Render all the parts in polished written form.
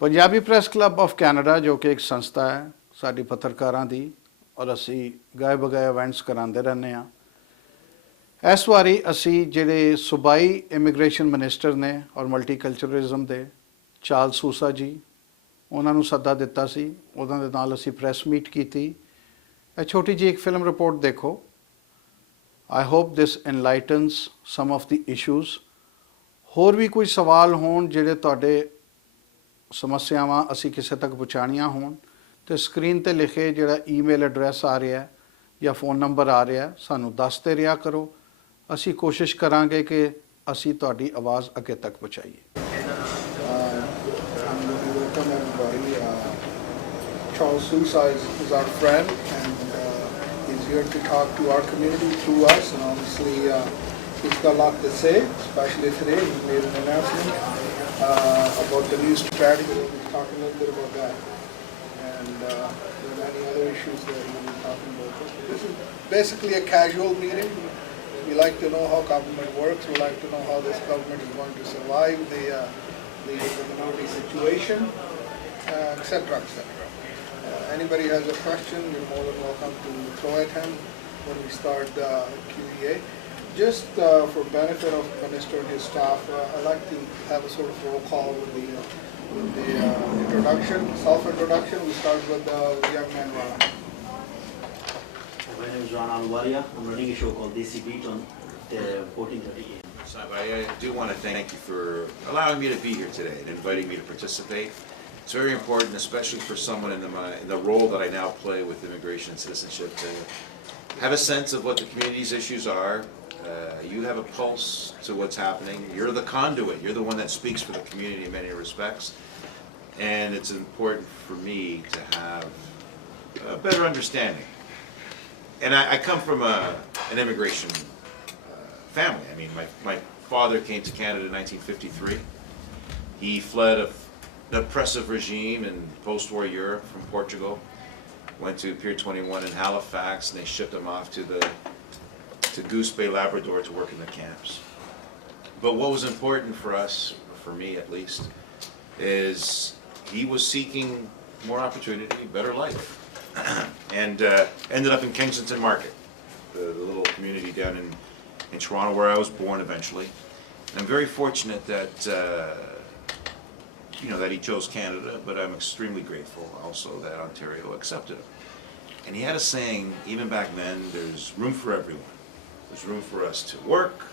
Punjabi press club of Canada जो कि एक संस्था है साडी पत्रकारां दी और असी गाए बगाए इवेंट्स करांदे रहने आ। इस वारी असी जिहड़े सूबाई इमिग्रेशन मिनिस्टर ने और मल्टीकल्चरलिज्म दे चार्ल्स सूसा जी उन्हां नूं सद्दा दिता सी, उन्हां दे नाल असी प्रेस मीट कीती। ਇਹ छोटी जी एक फिल्म रिपोर्ट देखो। I hope this enlightens some of the issues. होर भी कोई सवाल होण जिहड़े तुहाडे समस्यावां असी किसी तक पहुँचाणियां होण तो स्क्रीन ते लिखे जिहड़ा ईमेल एड्रैस आ रहा है या फ़ोन नंबर आ रहा है सानू दसते रहा करो। असी कोशिश करांगे कि असी तुहाडी आवाज़ अगे तक पहुँचाइए। Charles Sousa is our friend, and he's here to talk to our community through us, and obviously he's got a lot to say, especially today. He made an announcement about the new strategy. We'll be talking a little bit about that, and there are many other issues that we'll be talking about. This is basically a casual meeting. We like to know how government works. We like to know how this government is going to survive the minority situation, etc., etc. Anybody has a question, you're more than welcome to throw at him when we start Q&A. Just for benefit of the Minister and his staff, I'd like to have a sort of roll call with the introduction, self-introduction. We start with the young man, Rana. My name is Rana Alwaria. I'm running a show called Desi Beat on 14:30 a.m. I do want to thank you for allowing me to be here today and inviting me to participate. It's very important, especially for someone in the role that I now play with immigration and citizenship, to have a sense of what the community's issues are. You have a pulse to what's happening. You're the conduit. You're the one that speaks for the community in many respects. And it's important for me to have a better understanding. And I come from an immigration family. I mean, my father came to Canada in 1953. He fled the oppressive regime in post-war Europe from Portugal, went to Pier 21 in Halifax, and they shipped him off to Goose Bay, Labrador to work in the camps. But what was important for us, for me at least, is he was seeking more opportunity, better life, and ended up in Kensington Market, the little community down in Toronto where I was born eventually. And I'm very fortunate that that he chose Canada, but I'm extremely grateful also that Ontario accepted him. And he had a saying, even back then, there's room for everyone. There's room for us to work,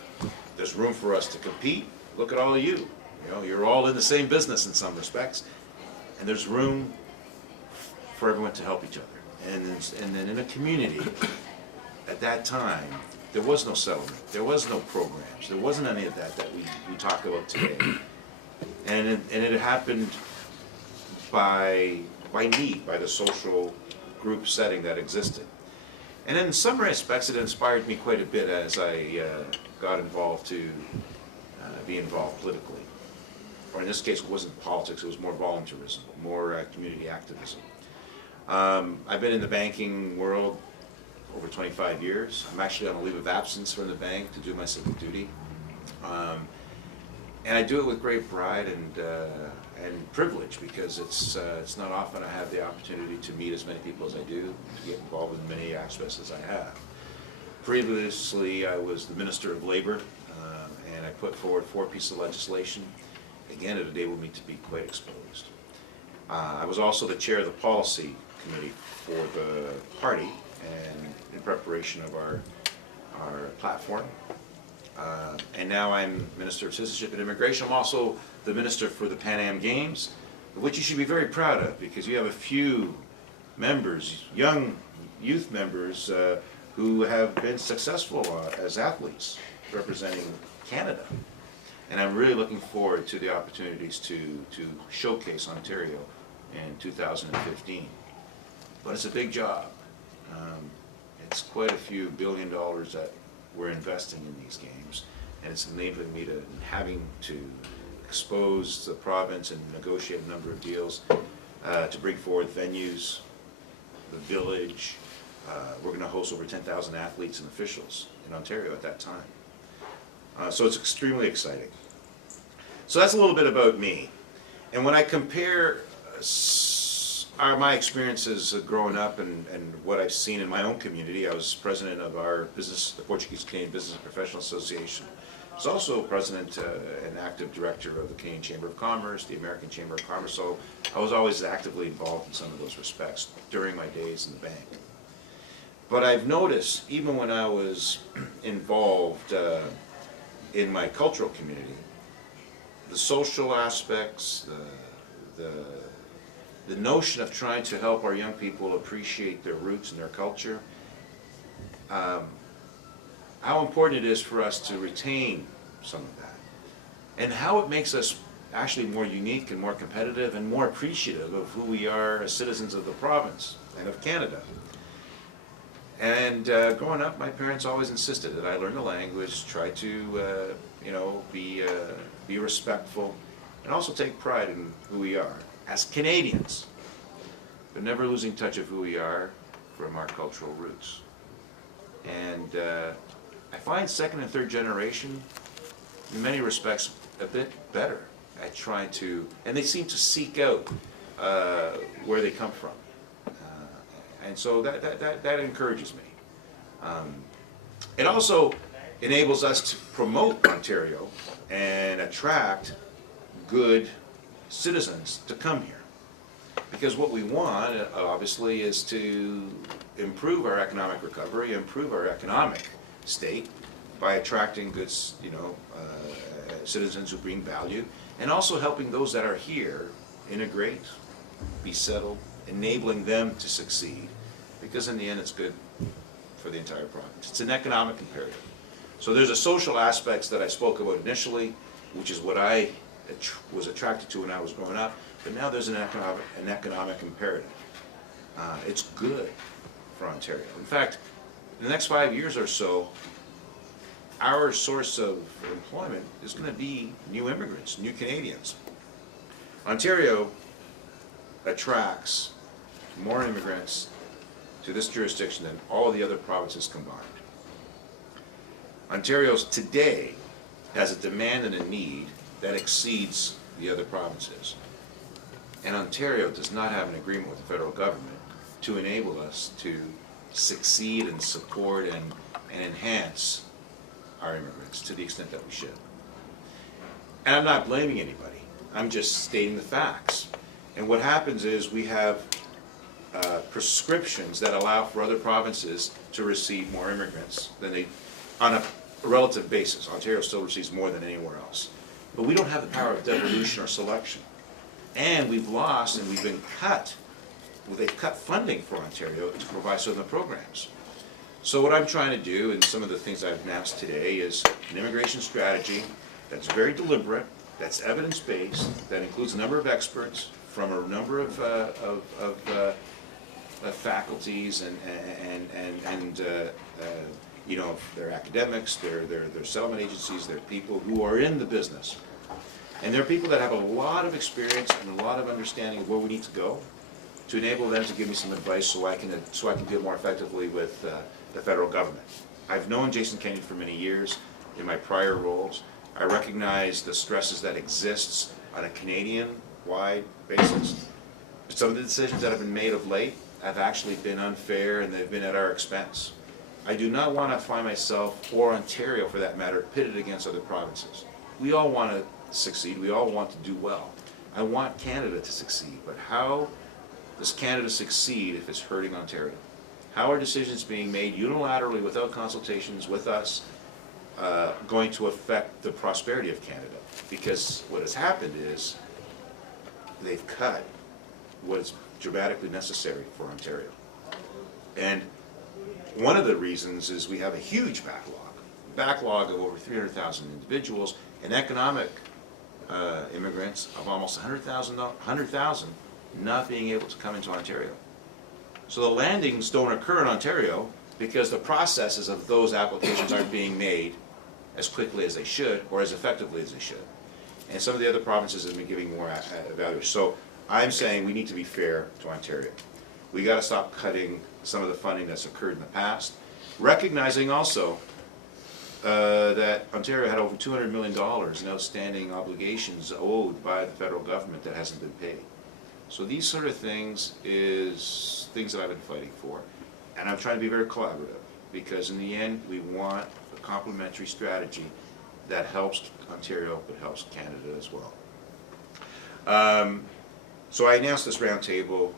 there's room for us to compete. Look at all of you. You're all in the same business in some respects. And there's room for everyone to help each other. And then in a community, at that time, there was no settlement, there was no programs, there wasn't any of that we talk about today. And it happened by need, by the social group setting that existed. And in some respects, it inspired me quite a bit as I got involved to be involved politically. Or in this case, it wasn't politics, it was more volunteerism, more community activism. I've been in the banking world over 25 years. I'm actually on a leave of absence from the bank to do my civic duty. And I do it with great pride and privilege, because it's not often I have the opportunity to meet as many people as I do, to get involved in many aspects as I have. Previously, I was the Minister of Labour, and I put forward 4 pieces of legislation. Again, it enabled me to be quite exposed. I was also the chair of the policy committee for the party, and in preparation of our platform. And now I'm Minister of Citizenship and Immigration. I'm also the Minister for the Pan Am Games, which you should be very proud of, because you have a few members, young youth members, who have been successful as athletes representing Canada. And I'm really looking forward to the opportunities to showcase Ontario in 2015. But it's a big job. It's quite a few $1 billion that we're investing in these games, and it's enabling me to having to expose the province and negotiate a number of deals to bring forward venues, the village. We're going to host over 10,000 athletes and officials in Ontario at that time. So it's extremely exciting. So that's a little bit about me. And when I compare my experiences growing up and what I've seen in my own community, I was president of our business, the Portuguese Canadian Business and Professional Association. I was also president and active director of the Canadian Chamber of Commerce, the American Chamber of Commerce, so I was always actively involved in some of those respects during my days in the bank. But I've noticed, even when I was involved in my cultural community, the social aspects, the notion of trying to help our young people appreciate their roots and their culture, how important it is for us to retain some of that, and how it makes us actually more unique and more competitive and more appreciative of who we are as citizens of the province and of Canada. And growing up, my parents always insisted that I learn the language, try to be respectful, and also take pride in who we are as Canadians, but never losing touch of who we are from our cultural roots. And I find second and third generation, in many respects, a bit better at trying to, and they seem to seek out where they come from. And so that encourages me. It also enables us to promote Ontario and attract good citizens to come here. Because what we want, obviously, is to improve our economic recovery, improve our economic state by attracting good, citizens who bring value, and also helping those that are here integrate, be settled, enabling them to succeed. Because in the end, it's good for the entire province. It's an economic imperative. So there's a social aspects that I spoke about initially, which is what I was attracted to when I was growing up, but now there's an economic imperative. It's good for Ontario. In fact, in the next 5 years or so, our source of employment is going to be new immigrants, new Canadians. Ontario attracts more immigrants to this jurisdiction than all of the other provinces combined. Ontario's today has a demand and a need that exceeds the other provinces. And Ontario does not have an agreement with the federal government to enable us to succeed and support and enhance our immigrants to the extent that we should. And I'm not blaming anybody. I'm just stating the facts. And what happens is we have prescriptions that allow for other provinces to receive more immigrants than they, on a relative basis. Ontario still receives more than anywhere else. But we don't have the power of devolution or selection. And we've lost and we've been cut. Well, they've cut funding for Ontario to provide certain programs. So what I'm trying to do, and some of the things I've announced today, is an immigration strategy that's very deliberate, that's evidence-based, that includes a number of experts from a number of faculties and they're academics, they're settlement agencies, they're people who are in the business. And they're people that have a lot of experience and a lot of understanding of where we need to go to enable them to give me some advice so I can deal more effectively with the federal government. I've known Jason Kennedy for many years in my prior roles. I recognize the stresses that exists on a Canadian-wide basis. Some of the decisions that have been made of late have actually been unfair and they've been at our expense. I do not want to find myself, or Ontario for that matter, pitted against other provinces. We all want to succeed, we all want to do well. I want Canada to succeed, but how does Canada succeed if it's hurting Ontario? How are decisions being made unilaterally without consultations with us going to affect the prosperity of Canada? Because what has happened is they've cut what is dramatically necessary for Ontario. And one of the reasons is we have a huge backlog of over 300,000 individuals, and economic immigrants of almost 100,000 not being able to come into Ontario. So the landings don't occur in Ontario because the processes of those applications aren't being made as quickly as they should or as effectively as they should. And some of the other provinces have been giving more value. So I'm saying we need to be fair to Ontario. We got to stop cutting some of the funding that's occurred in the past, recognizing also that Ontario had over $200 million in outstanding obligations owed by the federal government that hasn't been paid. So these sort of things is things that I've been fighting for. And I'm trying to be very collaborative, because in the end, we want a complementary strategy that helps Ontario, but helps Canada as well. So I announced this roundtable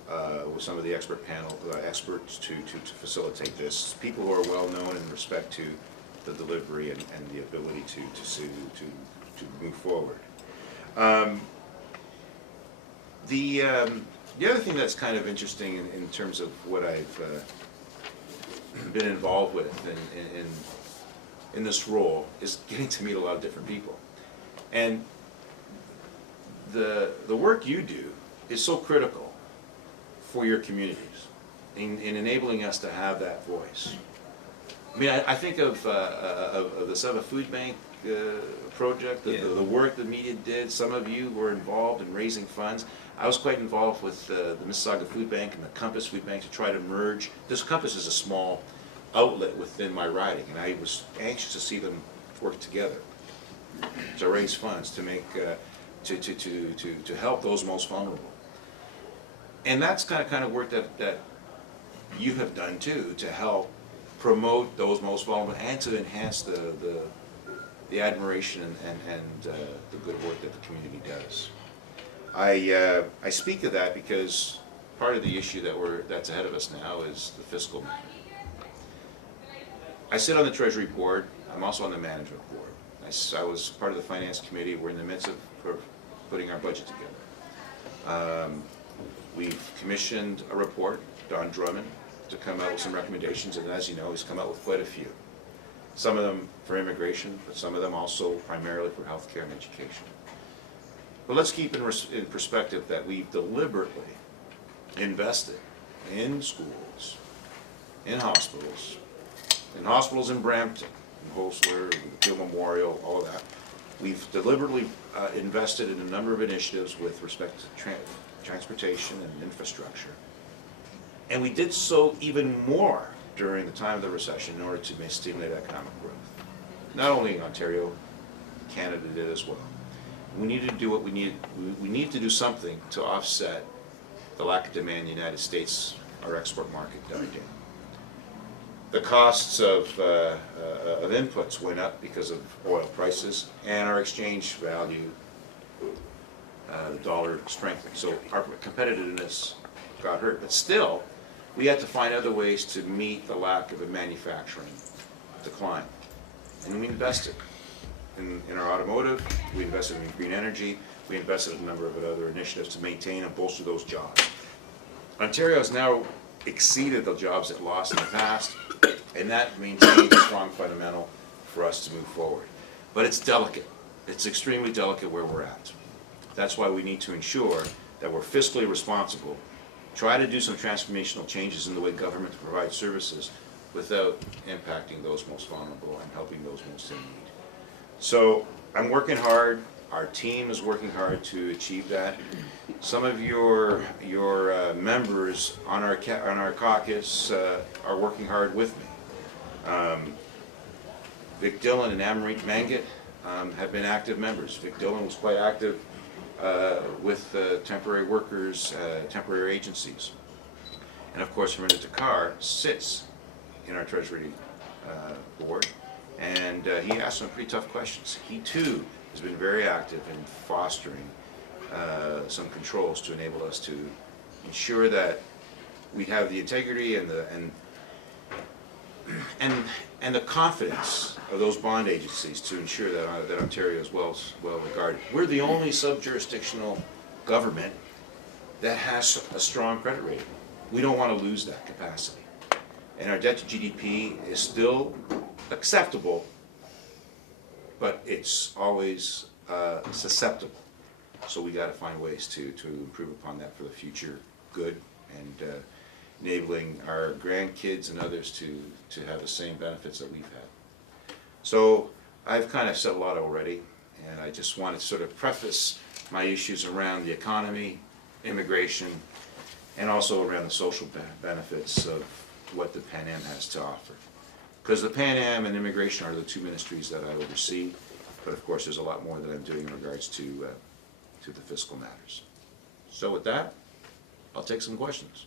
with some of the expert panel experts to facilitate this. People who are well known in respect to the delivery and the ability to move forward. The other thing that's kind of interesting in terms of what I've been involved with in this role is getting to meet a lot of different people. And the work you do is so critical for your communities in enabling us to have that voice. I mean, I think of the Sousa Food Bank project, the work the media did. Some of you were involved in raising funds. I was quite involved with the Mississauga Food Bank and the Compass Food Bank to try to merge. This Compass is a small outlet within my riding, and I was anxious to see them work together to raise funds to make to help those most vulnerable. And that's kind of work that you have done too, to help promote those most vulnerable and to enhance the admiration and the good work that the community does. I speak of that because part of the issue that's ahead of us now is the fiscal matter. I sit on the Treasury Board. I'm also on the Management Board. I was part of the Finance Committee. We're in the midst of putting our budget together. We've commissioned a report, Don Drummond, to come out with some recommendations, and as you know, he's come out with quite a few. Some of them for immigration, but some of them also primarily for healthcare and education. But let's keep in perspective that we've deliberately invested in schools, in hospitals in Brampton, in Holsler, in Peel Memorial, all of that. We've deliberately invested in a number of initiatives with respect to transportation and infrastructure. And we did so even more during the time of the recession in order to stimulate economic growth. Not only in Ontario, Canada did as well. We needed to do what we needed. We need to do something to offset the lack of demand in the United States, our export market died down. The costs of inputs went up because of oil prices, and our exchange value, the dollar strengthened. So our competitiveness got hurt. But still, we had to find other ways to meet the lack of a manufacturing decline. And we invested in our automotive, we invested in green energy, we invested in a number of other initiatives to maintain and bolster those jobs. Ontario has now exceeded the jobs it lost in the past, and that maintains a strong fundamental for us to move forward. But it's delicate. It's extremely delicate where we're at. That's why we need to ensure that we're fiscally responsible, try to do some transformational changes in the way government provides services without impacting those most vulnerable and helping those most in need. So I'm working hard. Our team is working hard to achieve that. Some of your members on our caucus are working hard with me. Vic Dillon and Amarit Mangat have been active members. Vic Dillon was quite active with temporary workers, temporary agencies. And of course, Miranda Takar sits in our Treasury board, and he asked some pretty tough questions. He too has been very active in fostering some controls to enable us to ensure that we have the integrity and the confidence of those bond agencies to ensure that Ontario is well regarded. We're the only sub-jurisdictional government that has a strong credit rating. We don't want to lose that capacity. And our debt to GDP is still acceptable, but it's always susceptible. So we got to find ways to improve upon that for the future good, and enabling our grandkids and others to have the same benefits that we've had. So I've kind of said a lot already, and I just want to sort of preface my issues around the economy, immigration, and also around the social benefits of what the Pan Am has to offer. Because the Pan Am and Immigration are the two ministries that I oversee, but of course, there's a lot more that I'm doing in regards to the fiscal matters. So with that, I'll take some questions.